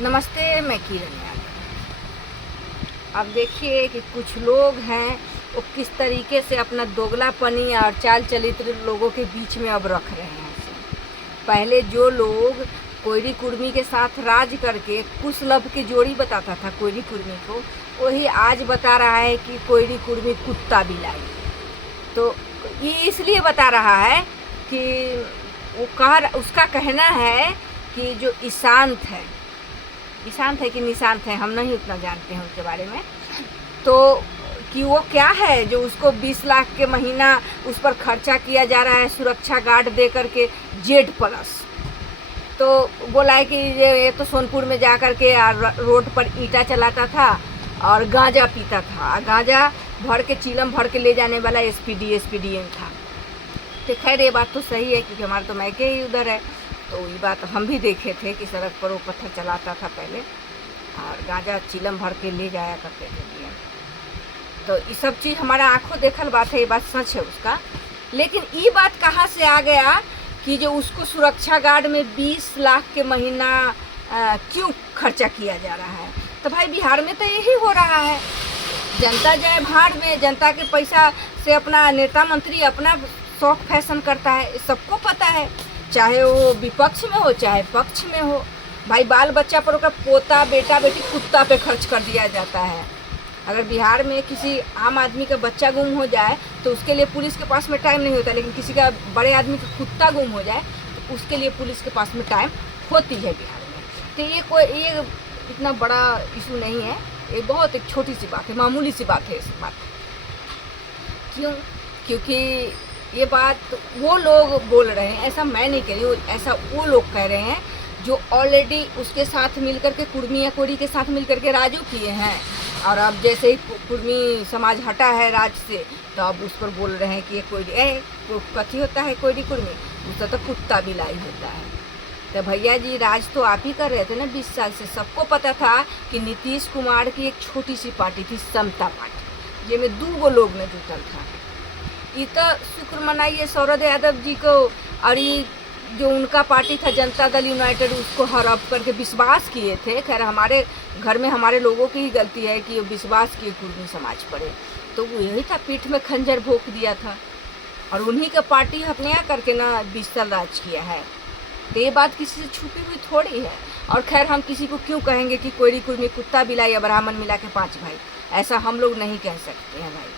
नमस्ते, मैं किरण यादव। अब देखिए कि कुछ लोग हैं वो किस तरीके से अपना दोगलापनी और चाल चरित्र लोगों के बीच में अब रख रहे हैं। पहले जो लोग कोयरी कुर्मी के साथ राज करके कुशलभ की जोड़ी बताता था कोयरी कुर्मी को, वही आज बता रहा है कि कोयरी कुर्मी कुत्ता बिलाई। तो ये इसलिए बता रहा है कि उसका कहना है कि जो ईशांत है कि निशांत है, हम नहीं उतना जानते हैं उसके बारे में, तो कि वो क्या है जो उसको 20 लाख के महीना उस पर खर्चा किया जा रहा है सुरक्षा गार्ड दे करके Z+। तो बोला है कि ये तो सोनपुर में जा कर के रोड पर ईंटा चलाता था और गांजा पीता था, गांजा भर के चीलम भर के ले जाने वाला SPDM था। तो खैर ये बात तो सही है क्योंकि हमारा तो मैके ही उधर है, तो ये बात हम भी देखे थे कि सड़क पर वो पत्थर चलाता था पहले और गांजा चीलम भर के ले जाया करते थे। तो ये सब चीज़ हमारा आंखों देखल बात है, ये बात सच है उसका। लेकिन ये बात कहाँ से आ गया कि जो उसको सुरक्षा गार्ड में 20 लाख के महीना क्यों खर्चा किया जा रहा है? तो भाई बिहार में तो यही हो रहा है, जनता जाए भाड़ में, जनता के पैसा से अपना नेता मंत्री अपना शौक फैशन करता है, सबको पता है, चाहे वो विपक्ष में हो चाहे पक्ष में हो। भाई बाल बच्चा पर उसका पोता बेटा बेटी कुत्ता पे खर्च कर दिया जाता है। अगर बिहार में किसी आम आदमी का बच्चा गुम हो जाए तो उसके लिए पुलिस के पास में टाइम नहीं होता, लेकिन किसी का बड़े आदमी का कुत्ता गुम हो जाए तो उसके लिए पुलिस के पास में टाइम होती है बिहार में। तो ये इतना बड़ा इशू नहीं है, ये बहुत एक छोटी सी बात है, मामूली सी बात है। इस बात क्यों? क्योंकि ये बात वो लोग बोल रहे हैं, ऐसा मैं नहीं कह रही हूँ, ऐसा वो लोग कह रहे हैं जो ऑलरेडी उसके साथ मिलकर के कुर्मी या कोरी के साथ मिलकर के राजू किए हैं। और अब जैसे ही कुर्मी समाज हटा है राज से तो अब उस पर बोल रहे हैं कि ये कोई कथी होता है कोयरी कुर्मी, उसका तो कुत्ता बिलाई होता है। तो भैया जी राज तो आप ही कर रहे थे ना 20 साल से। सबको पता था कि नीतीश कुमार की एक छोटी सी पार्टी थी समता पार्टी, जिसमें 2 लोग ने जुटल था। ये तो शुक्र मनाइए शरद यादव जी को, और ये जो उनका पार्टी था जनता दल यूनाइटेड, उसको हड़प करके विश्वास किए थे। खैर हमारे घर में हमारे लोगों की ही गलती है कि वो विश्वास किए कुर्मी समाज पड़े, तो वो यही था, पीठ में खंजर भोंक दिया था और उन्हीं का पार्टी अपने करके ना 20 साल राज किया है। तो ये बात किसी से छुपी हुई थोड़ी है। और खैर हम किसी को क्यों कहेंगे कि कोयरी कुर्मी कुत्ता बिलाई या ब्राह्मण मिला के 5 भाई, ऐसा हम लोग नहीं कह सकते हैं भाई।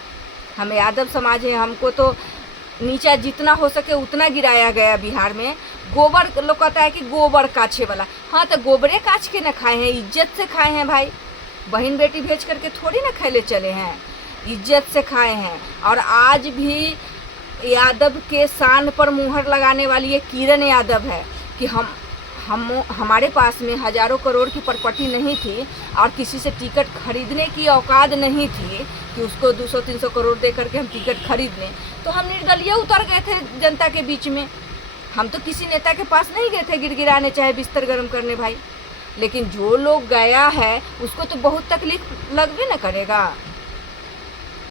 हम यादव समाज है, हमको तो नीचा जितना हो सके उतना गिराया गया बिहार में। गोबर लोग कहता है कि गोबर काछे वाला, हाँ तो गोबरे काछ के न खाए हैं, इज्जत से खाए हैं भाई। बहन बेटी भेज करके थोड़ी ना खैले चले हैं, इज्जत से खाए हैं। और आज भी यादव के शान पर मुहर लगाने वाली ये किरण यादव है कि हमारे पास में हजारों करोड़ की प्रॉपर्टी नहीं थी और किसी से टिकट खरीदने की औकात नहीं थी कि उसको 200-300 करोड़ दे करके हम टिकट खरीद लें, तो हम निर्दलीय उतर गए थे जनता के बीच में। हम तो किसी नेता के पास नहीं गए थे गिड़गिड़ाने चाहे बिस्तर गर्म करने भाई। लेकिन जो लोग गया है उसको तो बहुत तकलीफ लगबे न करेगा।